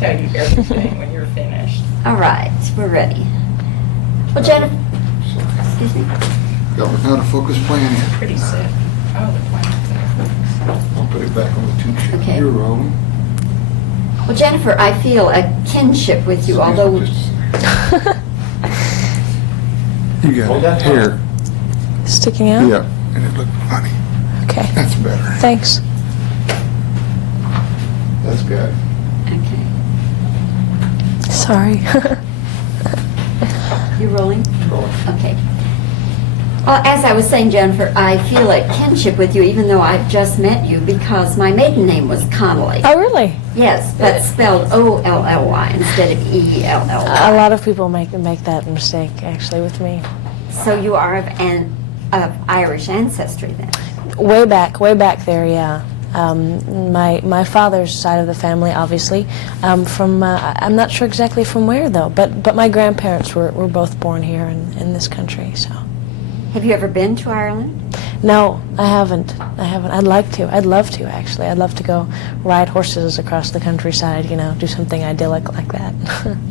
tell you everything when you're finished. All right, we're ready. Well, Jennifer, excuse me. Got an out of focus plan here. Pretty sick. Oh, the planet's in I'll put it back on the two sheet. Okay. You're rolling. Well, Jennifer, I feel a kinship with you, although... You got it. Here. Sticking out? Yeah, and it looked funny. Okay. That's better. Thanks. That's good. Okay. Sorry. You rolling? Rolling. Okay. Well, as I was saying, Jennifer, I feel a kinship with you, even though I've just met you, because my maiden name was Connelly. Oh, really? Yes, but spelled O-L-L-Y instead of E-L-L-Y. A lot of people make that mistake, actually, with me. So you are of Irish ancestry, then? Way back there, yeah. My father's side of the family, obviously, from I'm not sure exactly from where though, but my grandparents were both born here in this country. So. Have you ever been to Ireland? No, I haven't. I'd like to. I'd love to, actually. I'd love to go ride horses across the countryside, you know, do something idyllic like that.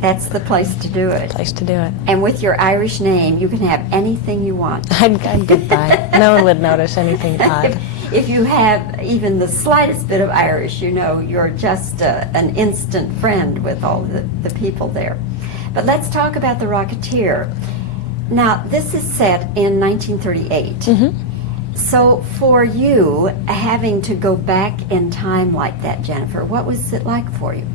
That's the place to do it. Place to do it. And with your Irish name, you can have anything you want. I'd get by. No one would notice anything odd. If you have even the slightest bit of Irish, you know, you're just an instant friend with all the people there. But let's talk about The Rocketeer. Now, this is set in 1938. Mm-hmm. So for you, having to go back in time like that, Jennifer, what was it like for you?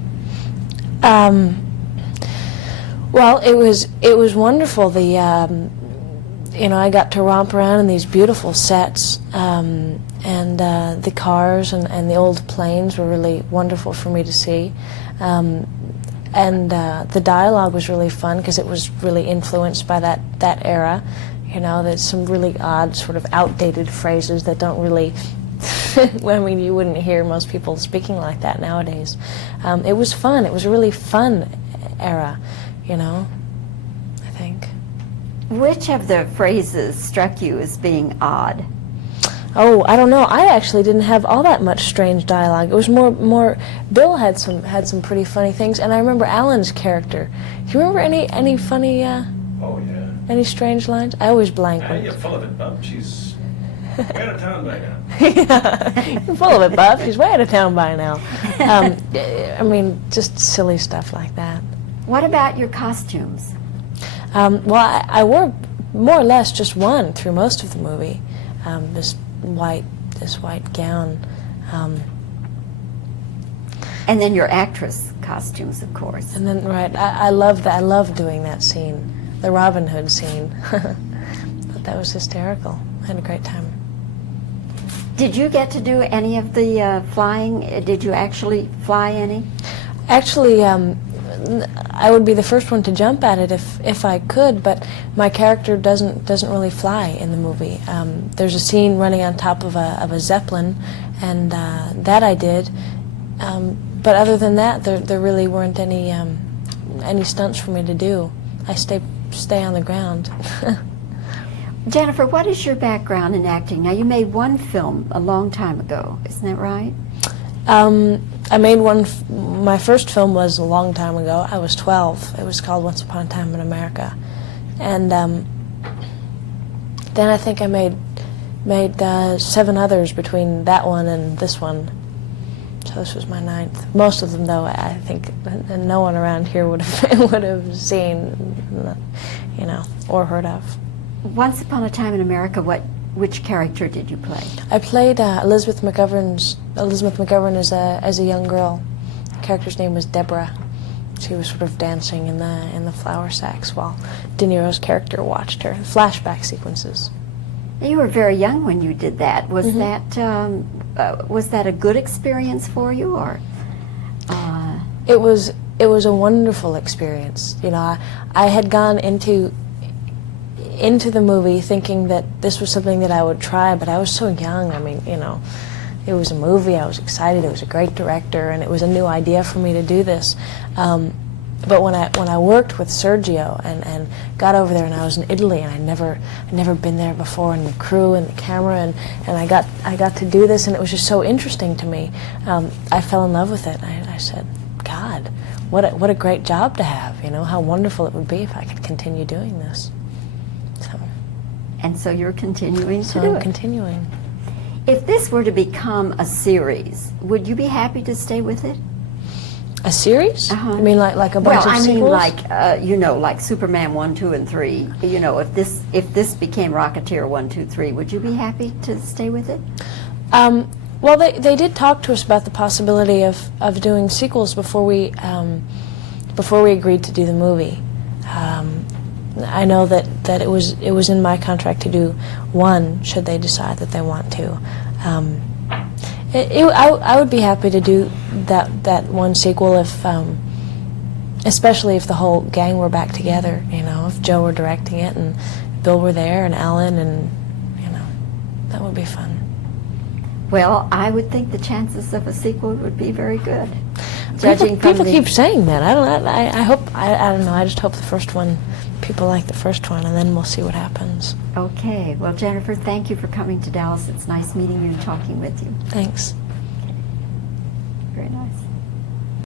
Well, it was wonderful. You know, I got to romp around in these beautiful sets, and the cars and the old planes were really wonderful for me to see. And the dialogue was really fun because it was really influenced by that era. You know, there's some really odd, sort of outdated phrases that don't really, I mean, you wouldn't hear most people speaking like that nowadays. It was fun. It was a really fun era, you know, I think. Which of the phrases struck you as being odd? Oh, I don't know. I actually didn't have all that much strange dialogue. It was more. Bill had some pretty funny things, and I remember Alan's character. Do you remember any funny? Oh yeah. Any strange lines? I always blank. Yeah, you're full of it, Bub. She's way out of town by now. Yeah, you're full of it, Bub. She's way out of town by now. I mean, just silly stuff like that. What about your costumes? Well, I wore more or less just one through most of the movie. This white gown. And then your actress costumes, of course. And then, right, I love that. I love doing that scene, the Robin Hood scene. But that was hysterical. I had a great time. Did you get to do any of the flying? Did you actually fly any? Actually, I would be the first one to jump at it if I could, but my character doesn't really fly in the movie. There's a scene running on top of a Zeppelin, and that I did. But other than that, there really weren't any stunts for me to do. I stay on the ground. Jennifer, what is your background in acting? Now, you made one film a long time ago, isn't that right? I made one. My first film was a long time ago. I was 12. It was called Once Upon a Time in America, and then I think I made 7 others between that one and this one. So this was my 9th. Most of them, though, I think no one around here would have seen, you know, or heard of. Once Upon a Time in America, which character did you play? I played Elizabeth McGovern as a young girl. The character's name was Deborah. She was sort of dancing in the flour sacks while De Niro's character watched her. Flashback sequences. You were very young when you did that. Was Mm-hmm. was that a good experience for you, or? It was a wonderful experience. You know, I had gone into the movie thinking that this was something that I would try, but I was so young. I mean, you know, it was a movie. I was excited. It was a great director, and it was a new idea for me to do this. But when I worked with Sergio and got over there, and I was in Italy, and I'd never been there before, and the crew and the camera, and I got to do this, and it was just so interesting to me. I fell in love with it. I said, God, what a great job to have. You know, how wonderful it would be if I could continue doing this. So, And so you're continuing to do I'm it. continuing. If this were to become a series, would you be happy to stay with it? A series? Uh-huh. I mean, like a bunch Well, of I mean, sequels? like you know, like Superman 1, 2, and 3. You know, if this became Rocketeer 1, 2, 3, would you be happy to stay with it? Well, they did talk to us about the possibility of doing sequels before we agreed to do the movie. I know that it was in my contract to do one should they decide that they want to. I would be happy to do that one sequel if, especially if the whole gang were back together. You know, if Joe were directing it and Bill were there and Ellen, and you know, that would be fun. Well, I would think the chances of a sequel would be very good. Judging from People the- keep saying that. I don't know. I just hope the first one, people like the first one, and then we'll see what happens. Okay. Well, Jennifer, thank you for coming to Dallas. It's nice meeting you and talking with you. Thanks. Very nice.